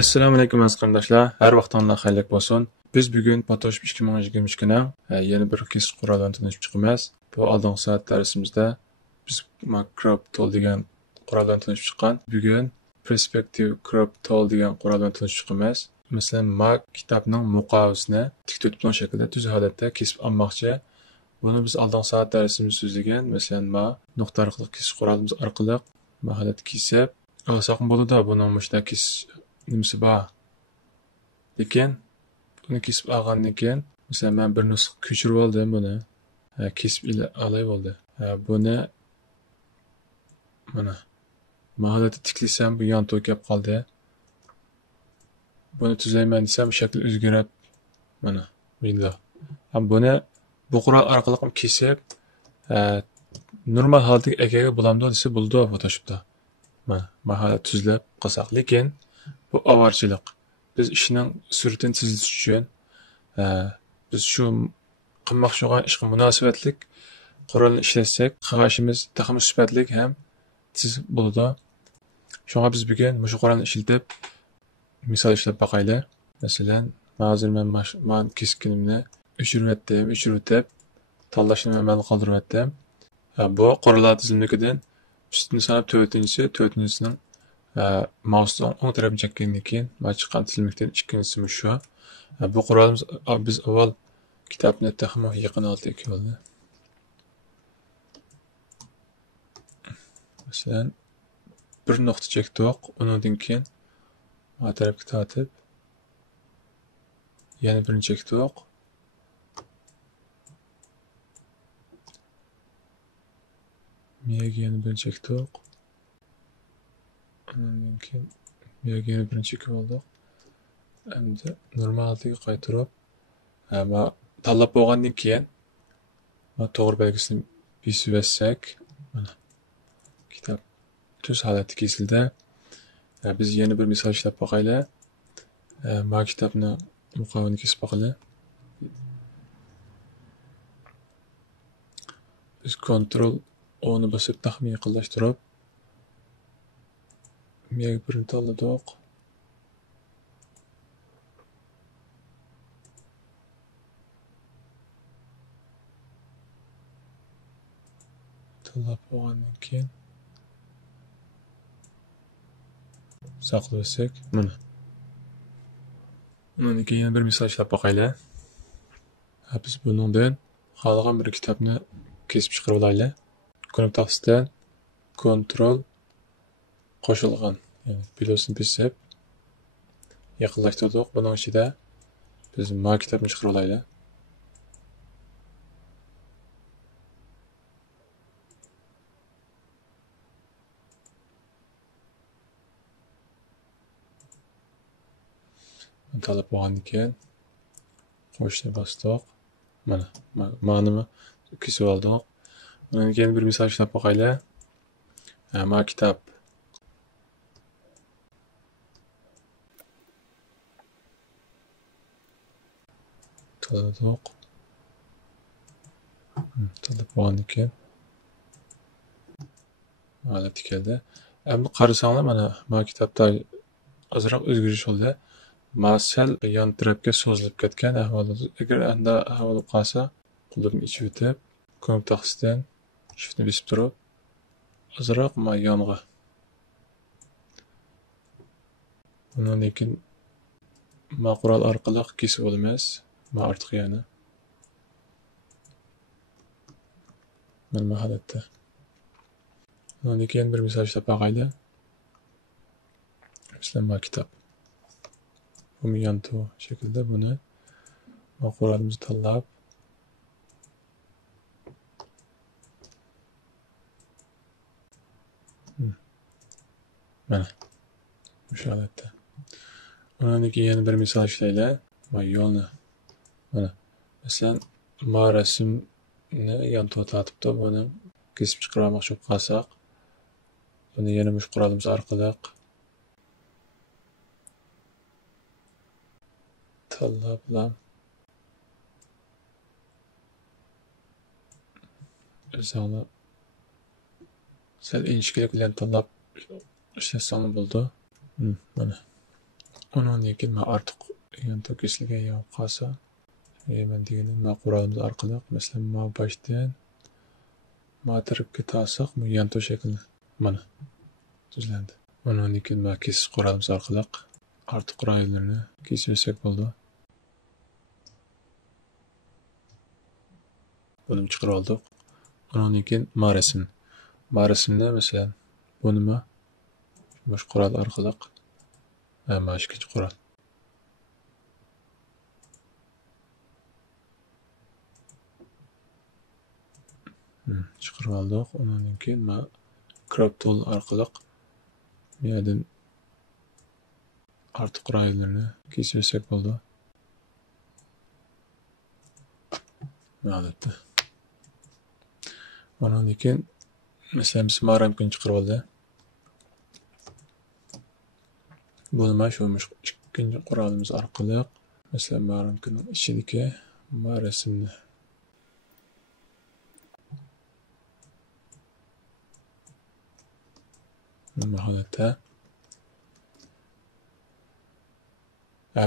Assalomu alaykum aziz qarindoshlar. Har vaqtingiz xayrli bo'lsin. Biz bugun Photoshop 2022 ning yana bir kesib quroldan tanishib chiqamiz. Bu oldingi soat darsimizda biz Crop Tool degan quroldan tanishib chiqqan. Bugun Perspective Crop Tool degan quroldan tanishib chiqamiz. Masalan, Mac kitobning muqovasini tik tutgan shaklda tuz holatda kesib olmoqchi. Buni biz oldingi soat darsimizda so'zlagan. Masalan, nuqta orqali kesish qurolimiz orqali holatda kesib olsak bo'ladi. Buni mushta kesish nimasi bor. Lekin buni kesib olgandan keyin, masalan, men bir nusxa ko'chirib oldim buni. Kesib olay bo'ldi. Buni mana holatda tiklasam bu yon to'kab qoldi. Buni tuzayman desam shakl o'zgarib mana bunday. Buni bu qurol orqali kesib normal holatga egaga bo'lamdi desa bo'ldi Photoshopda. Mana holat tuzlab qolsak, lekin bu avarchilik. Biz ishning sur'atini tezlatish uchun biz shu qilmoqchi bo'lgan ishga munosabatlik qurolni ishlatsak, qilishimiz taxmin sifatlik ham tez bo'ladi. Shunga biz bugun shu qurolni ishlatib misol ishlab boqaylik. Masalan, hozir men keskinimni o'chirib tanlashni amal qoldiryaptim. Bu qurollar tizimligidan ustini sanab 4-sining mouse'dan o'ng tarafini chekkandan keyin chiqqan tizimlikdan ikkinchisi shu. Bu qurolimiz biz avval kitobni taxmin yaqin oldik bo'ldi. Masalan, bir nuqta chekdik, undan keyin bu tarafga tortib yana birini chekdik. Yana birini chekdik. Undan keyin yana birini chekib oldik. Endi normaliga qaytarib, tanlab bo'lgandan keyin to'g'ri belgisini besib olsak, mana kitob tuz holatda kesildi. Biz yana bir misol ishlab boqaylik. Bu kitobni muqovini kesib boqaylik. Biz Ctrl O ni bosib taxmin yaqinlashtirib birini tanladik. Tanlab bo'lgandan keyin saqlasak, mana. Undan keyin yana bir misol ishlab boqaylik. Biz bundan xohlagan bir kitobni kesib chiqarib olaylik. Kontaktdan Ctrl qo'shilgan, ya'ni pilosini besib yaqinlashtirdik. Buning ichida biz kitobni chiqarib olaylik. Tanlab bo'lgandan keyin qo'shni bosdik. Mana ma'nimi kesib oldik. Undan keyin bir misol ishlab boqaylik. Kitob tanladik. Tanlab bo'lgandan keyin mana tikildi. Endi qarasanglar, mana kitobda ozroq o'zgarish bo'ldi. Sal yon tarafga so'zilib ketgan ahvolda. Agar unda ahvol qolsa, qo'limni ichib o'tib, kontaktdan shiftni besib turib, ozroq yonga. Undan keyin qurol orqali kesib olamiz. Ortiq yana. Mana holatda. Undan keyin bir misol ishlab boqaylik. Masalan, kitob. Bu yanto şekilde bunu qurolimizni tanlab mana shu holatda. Undan keyin yana bir misol ishlaylik. Yo'lni mana masalan rasmni yanto tortibdi, buni kesib chiqarmoqchi bo'lib qolsak, buni yana mush qurolimiz orqali tanlab bilan o'zini sal inchiklik bilan tanlab ishlatsam bo'ldi. Mana Ondan keyin men artıq yanto kesilgan yo'q qolsa, men deganim men qurolimiz orqali, masalan, ma boshdan ma tarafga tasaq, bu yanto shaklni mana tuzlandi. Ondan keyin men kesish qurolimiz orqali artıq rayonlarni kesib bo'ldi. Buni chiqarib oldik. Ondan keyin ma rasmni masalan, buni ma bosh qurol orqali ma ikkinchi qurol. Chiqarib oldik. Ondan keyin ma crop tool orqali bu yerdan artıq rayonlarni kesib bo'ldi. Albatta. Ondan keyin masalan biz ma ramkani chiqarib oldi. Buni ma shu ikkinchi qurolimiz orqali masalan ma ramkani ichidagi ma rasmni nima holatda.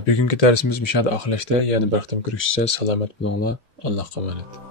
Bugungi darsimiz bu yerda oxirlashdi. Yana bir hafta ko'rishsak, salomat bo'linglar. Allohga emanet.